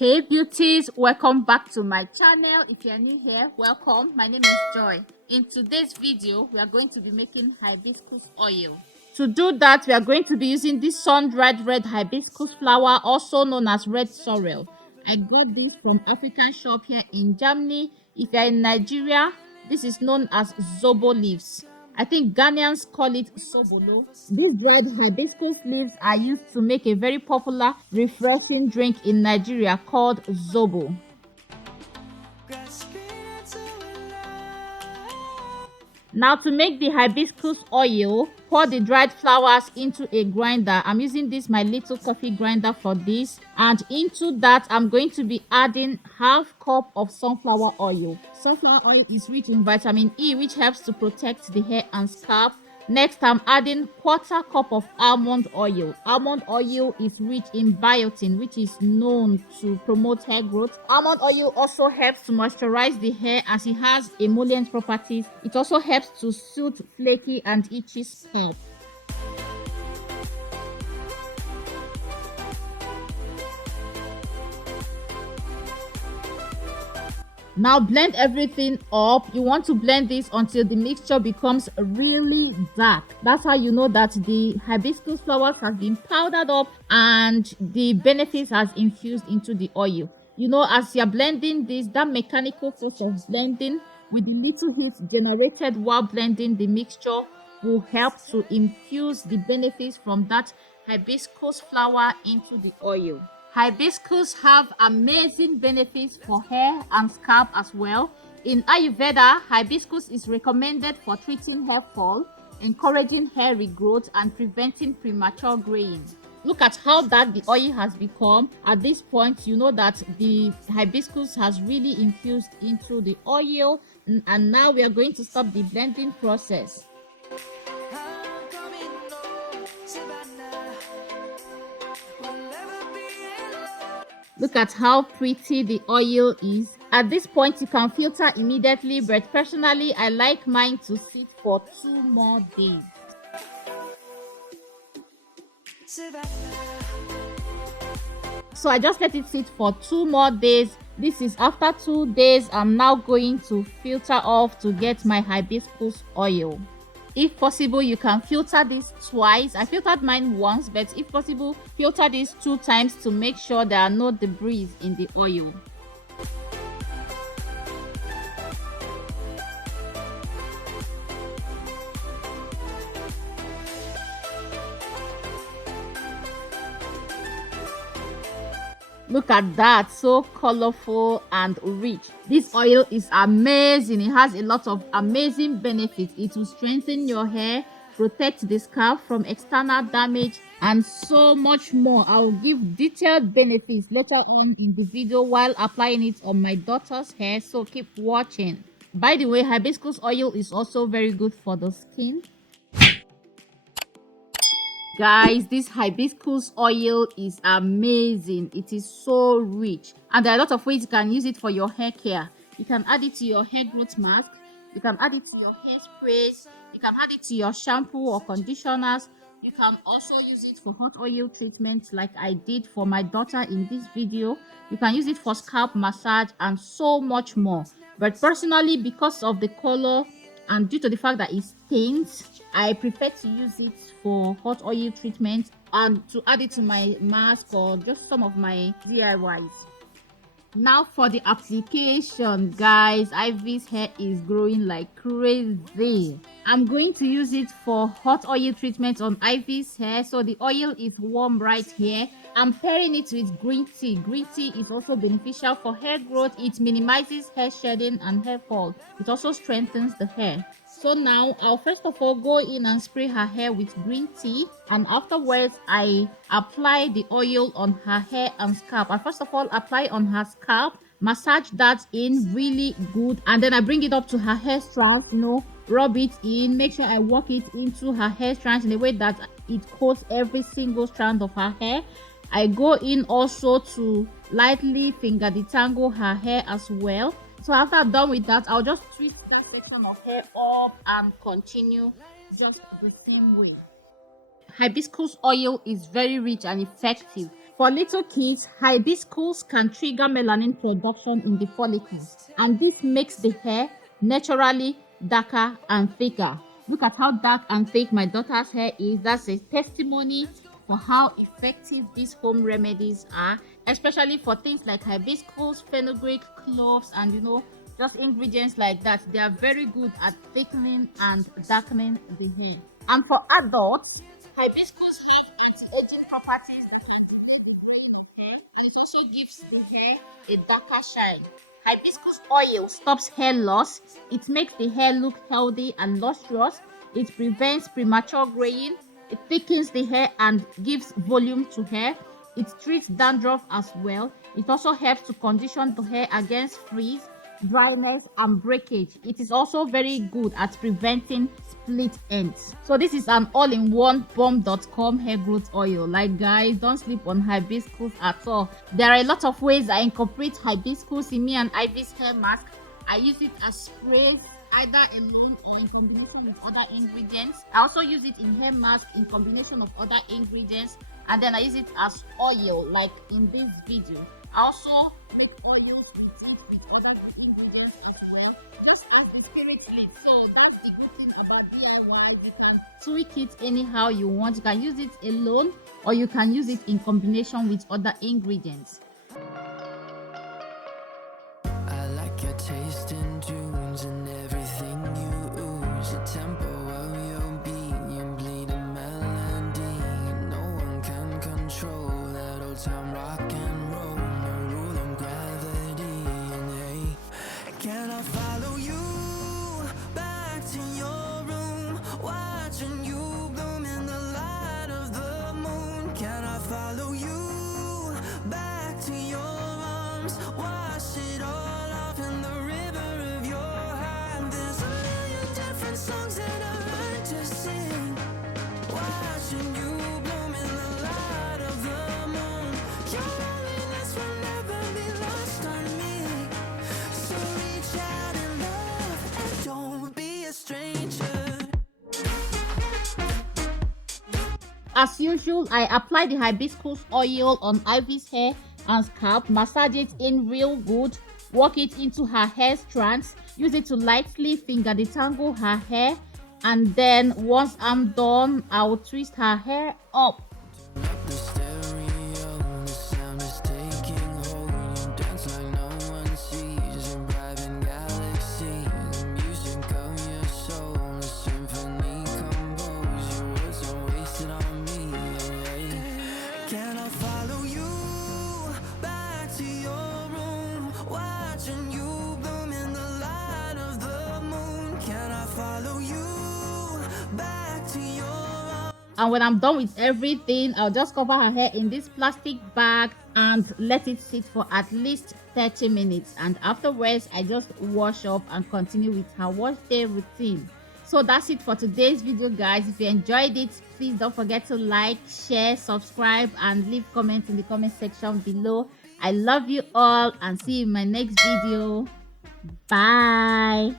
Hey beauties, welcome back to my channel. If you are new here, welcome. My name is Joy. In today's video, we are going to be making hibiscus oil. To do that, we are going to be using this sun-dried red hibiscus flower, also known as red sorrel. I got this from African shop here in Germany. If you are in Nigeria, this is known as zobo leaves. I think Ghanaians call it sobolo. These dried hibiscus leaves are used to make a very popular, refreshing drink in Nigeria called zobo. Now to make the hibiscus oil, pour the dried flowers into a grinder. I'm using this my little coffee grinder for this, and into that I'm going to be adding half cup of sunflower oil. Sunflower oil is rich in vitamin E, which helps to protect the hair and scalp. Next, I'm adding quarter cup of almond oil. Almond oil is rich in biotin, which is known to promote hair growth. Almond oil also helps to moisturize the hair as it has emollient properties. It also helps to soothe flaky and itchy scalp. Now blend everything up. You want to blend this until the mixture becomes really dark. That's how you know that the hibiscus flowers has been powdered up and the benefits has infused into the oil. You know, as you're blending this, that mechanical process of blending with the little heat generated while blending the mixture will help to infuse the benefits from that hibiscus flower into the oil. Hibiscus have amazing benefits for hair and scalp as well. In Ayurveda, hibiscus is recommended for treating hair fall, encouraging hair regrowth, and preventing premature graying. Look at how dark the oil has become. At this point, you know that the hibiscus has really infused into the oil, and now we are going to stop the blending process. Look at how pretty the oil is. At this point, you can filter immediately, but personally, I like mine to sit for 2 more days. So I just let it sit for 2 more days. This is after 2 days. I'm now going to filter off to get my hibiscus oil. If possible, you can filter this twice. I filtered mine once, but if possible, filter this 2 times to make sure there are no debris in the oil. Look at that, so colorful and rich. This oil is amazing. It has a lot of amazing benefits. It will strengthen your hair, protect the scalp from external damage, and so much more. I will give detailed benefits later on in the video while applying it on my daughter's hair, so keep watching. By the way, hibiscus oil is also very good for the skin. Guys, this hibiscus oil is amazing. It is so rich, and there are a lot of ways you can use it for your hair care. You can add it to your hair growth mask, you can add it to your hair sprays, you can add it to your shampoo or conditioners. You can also use it for hot oil treatment like I did for my daughter in this video. You can use it for scalp massage and so much more. But personally, because of the color and due to the fact that it stains, I prefer to use it for hot oil treatment and to add it to my mask or just some of my DIYs. Now for the application, guys. Ivy's hair is growing like crazy. I'm going to use it for hot oil treatment on Ivy's hair. So the oil is warm right here. I'm pairing it with green tea. Green tea is also beneficial for hair growth. It minimizes hair shedding and hair fall. It also strengthens the hair. So now I'll first of all go in and spray her hair with green tea, and afterwards I apply the oil on her hair and scalp. I first of all apply on her scalp, massage that in really good, and then I bring it up to her hair strands, rub it in, make sure I work it into her hair strands in a way that it coats every single strand of her hair. I go in also to lightly finger detangle her hair as well. So after I'm done with that, I'll just twist that section of hair up and continue just the same way. Hibiscus oil is very rich and effective For little kids, hibiscus can trigger melanin production in the follicles, and this makes the hair naturally darker and thicker. Look at how dark and thick my daughter's hair is. That's a testimony for how effective these home remedies are, especially for things like hibiscus, fenugreek, cloves, and just ingredients like that. They are very good at thickening and darkening the hair. And for adults, hibiscus have anti-aging properties that can delay the growing of hair, and it also gives the hair a darker shine. Hibiscus oil stops hair loss. It makes the hair look healthy and lustrous. It prevents premature graying. It thickens the hair and gives volume to hair. It treats dandruff as well. It also helps to condition the hair against frizz, dryness, and breakage. It is also very good at preventing split ends. So this is an all-in-one bomb.com hair growth oil. Like, guys, don't sleep on hibiscus at all. There are a lot of ways I incorporate hibiscus in me and Ivy's hair mask. I use it as sprays, either alone or in combination with other ingredients. I also use it in hair mask in combination of other ingredients, and then I use it as oil, like in this video. I also make oils with it with other ingredients as well, just as the spirit leads. So that's the good thing about DIY. You can tweak it anyhow you want. You can use it alone, or you can use it in combination with other ingredients. I like your taste in tunes and everything you ooze. The tempo of your beat, you bleed a melody. No one can control that old time rock and roll. No rule of gravity. And hey, can I follow you back to your room, watching you bloom in the light of the moon? Can I follow you back to your arms, wash it all off in the river of your heart? There's a million different songs that I learned to sing, watching you bloom in the light of the moon. Your loneliness will never be lost on me, so reach out and love and don't be a stranger. As usual, I apply the hibiscus oil on Ivy's hair and scalp, massage it in real good, work it into her hair strands, use it to lightly finger detangle her hair, and then once I'm done, I will twist her hair up. The stereo, the sound is taking hold. You dance like no one sees. A private galaxy, the music of your soul, a symphony composed. Your words are wasted on me. Can I follow you back to your room, watching you bloom in the light of the moon? Can I follow you back to your arms? And when I'm done with everything, I'll just cover her hair in this plastic bag and let it sit for at least 30 minutes. And afterwards, I just wash up and continue with her wash day routine. So that's it for today's video, guys. If you enjoyed it, please don't forget to like, share, subscribe, and leave comments in the comment section below. I love you all and see you in my next video. Bye.